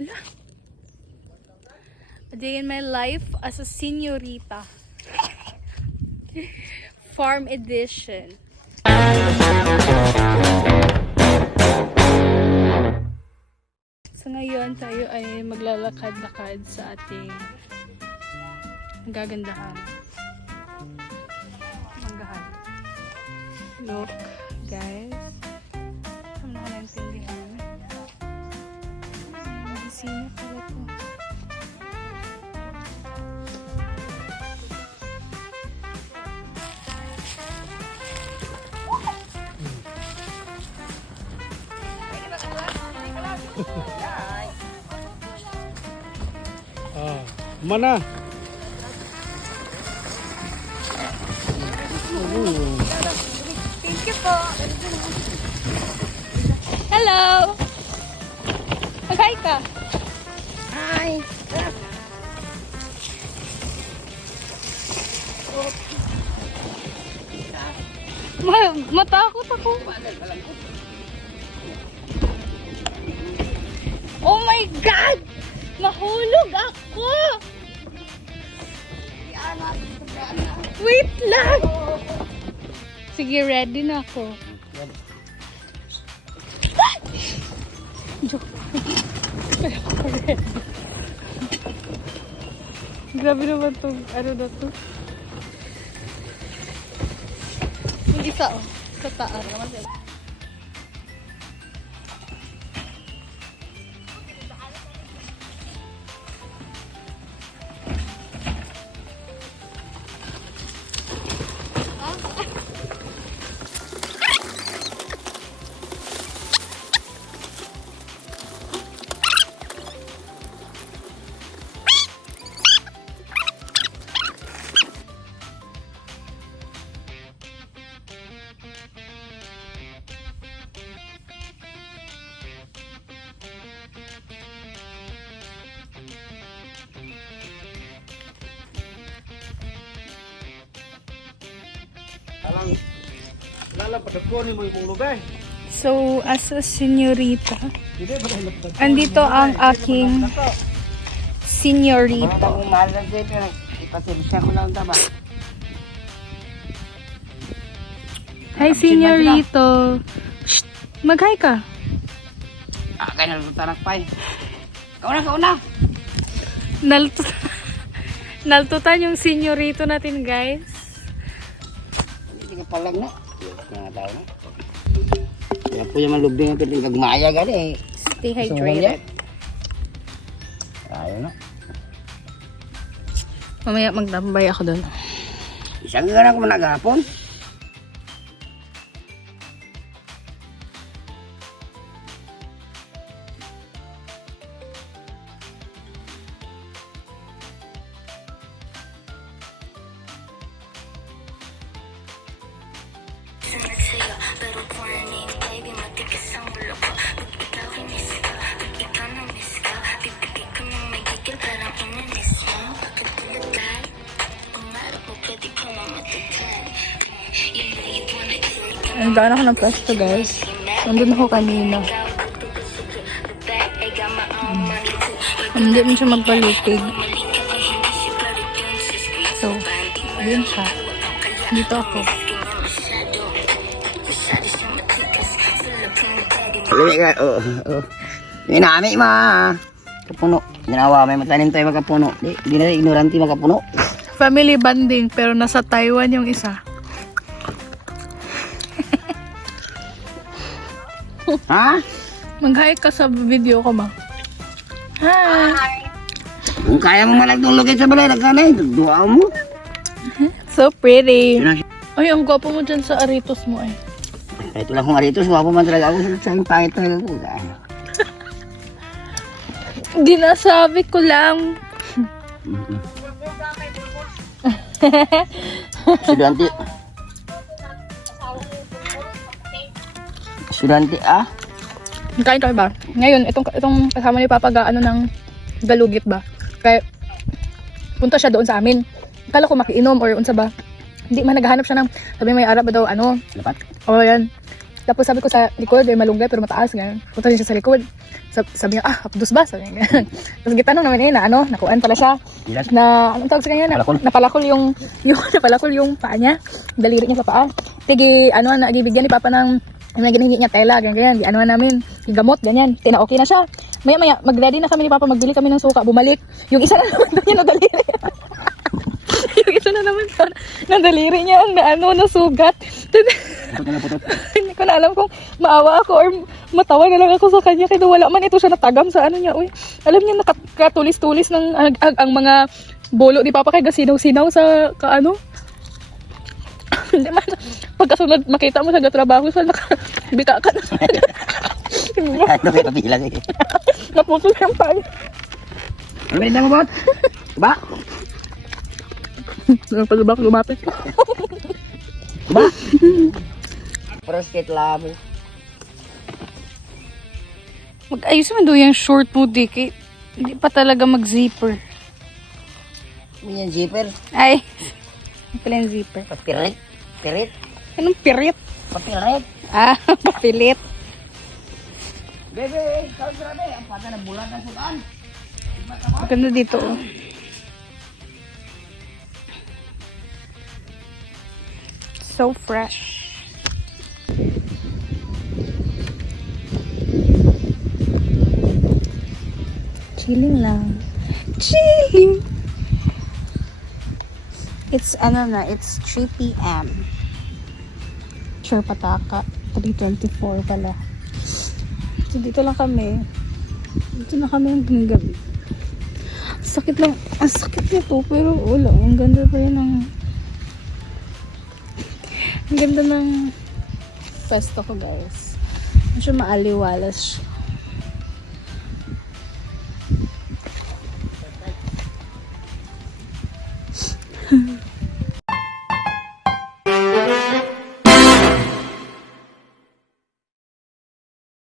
Wala. A day in my life as a señorita. Farm edition. So ngayon tayo ay maglalakad-lakad sa ating gagandahan. Manggahan. Look, guys. Ano na naintindihan? Sino pala to? Mana? Thank you po. Hello. Mag-hi ka. Hi. Matakot ako. Oh my God! Nahulog ako! Wait lang! Sige, ready na ako. Joke. Grabe naman to. Ano na to? Yung isa oh. Sa taas. So, as a señorita, andito ang aking señorita. Hi, señorito. Shh, mag-hi ka. Kaya nalutan pa eh. Kauna. Naltutan yung señorito natin, guys. Hindi ka palang na. Mga tao na. Kaya po yung malubing ang piling kagmaya gani eh. Stay hydrated. Ayaw na. Mamaya magtambay ako doon. Isang gana ko managapon. Ang daan ako ng pwesto, guys. Nandun ako kanina. Hindi mo siya magpalupig. So, ayun siya. Dito ako. Lumi ka, oo. Inami ma. Kapuno. Ginawa may matanim tayo makapuno. Di na ignorante makapuno. Family bonding, pero nasa Taiwan yung isa. Ha? Mag-hi ka sa video ko, ma. Hi! Kung kaya mo malagdulogin sa balay, nagkanay. Dua mo. So pretty. Ay, ang gwapo mo dyan sa aritos mo, eh. Kahit wala kong aritos, wapo man talaga ako sa pangit talaga ko. Dinasabi ko lang. Estudyante. Estudyante ah. Kain tayo ba? Ngayon, itong kasama ni Papa gaano ng galugit ba? Kaya punta siya doon sa amin. Akala ko makiinom or unsa ba. Hindi man naghahanap siya ng sabi may arap ba daw ano. Dapat? O yan. Tapos sabi ko sa likod, eh, malunggay pero mataas, ganyan. Punta din siya sa likod. Sabi niya, hapdos ba? Sabi niya, ganyan. Tapos gitanong naman niya, na nakuan pala siya. Ilas. Na, anong tawag sa kanya? Napalakol yung napalakol yung paa niya. Daliri niya sa paa. Tigi, nagibigyan ni Papa ng ginahingi niya tela, ganyan. Namin, yung gamot, ganyan. Okay na siya. Maya, mag-ready na kami ni Papa, magbili kami ng suka, bumalik. Yung isa na naman doon yung daliri. Yung isa na naman doon, ng daliri niya ang nasugat. Hindi ko na alam kung maawa ako or matawa na lang ako sa kanya kasi wala man ito siya natagam sa niya. Uy, alam niya nakatulis-tulis ng ang mga bolo ni Papa kay gasinaw-sinaw sa kaano. Hindi man pagkasunod makita mo sa trabaho sa nakabita ka na. Ito kaya pabilang eh. Naputol yung paa. Ano ba mo, bot? Ba? Pag lumapit. Ba? Prosket labo. Mag-ayos mo doon yung short mo, Diki. Hindi pa talaga mag-zipper. May yung zipper. Ay, hindi pala yung zipper. Papirit. Pirit. Anong pirit? Papirit. Ah, papilit. Bebe, grabe. Ang pata ng bulan ng sudan. Maganda dito, oh. So fresh. Chilling lang. Chilling! It's 3 p.m. Sure, pataka. 3:24 pala. So, dito lang kami. Dito na kami hanggang gabi. Sakit lang. Ang sakit nito, pero wala. Ang ganda pa rin ng... Ang ganda ng pesto ko, guys. Medyo maaliwalas siya.